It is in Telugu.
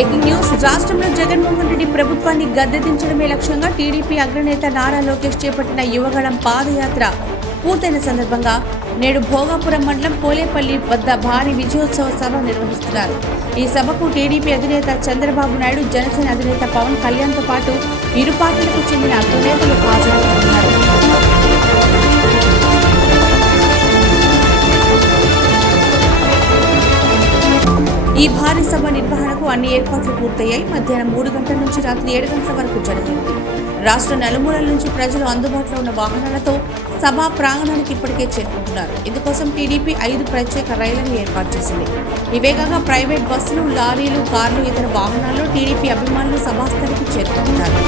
Breaking news. రాష్ట్రంలో జగన్మోహన్ రెడ్డి ప్రభుత్వాన్ని గద్దెదించడమే లక్ష్యంగా టీడీపీ అగ్రనేత నారా లోకేష్ చేపట్టిన యువగళం పాదయాత్ర పూర్తయిన సందర్భంగా నేడు భోగాపురం మండలం పోలేపల్లి వద్ద భారీ విజయోత్సవ సభ నిర్వహిస్తున్నారు. ఈ సభకు టీడీపీ అధినేత చంద్రబాబు నాయుడు, జనసేన అధినేత పవన్ కళ్యాణ్తో పాటు ఇరు పార్టీలకు చెందిన అగ్రనేతలు హాజరవుతున్నారు. ఈ భారీ సభ నిర్వహణకు అన్ని ఏర్పాట్లు పూర్తయ్యాయి. మధ్యాహ్నం 3 గంటల నుంచి రాత్రి 7 గంటల వరకు జరుగుతుంది. రాష్ట్ర నలుమూలల నుంచి ప్రజలు అందుబాటులో ఉన్న వాహనాలతో సభా ప్రాంగణానికి ఇప్పటికే చేరుకుంటున్నారు. ఇందుకోసం టీడీపీ 5 ప్రత్యేక రైళ్లను ఏర్పాటు చేసింది. ఇవే కాక ప్రైవేట్ బస్సులు, లారీలు, కార్లు, ఇతర వాహనాల్లో టీడీపీ అభిమానులు సభాస్థలికి చేరుకుంటున్నారు.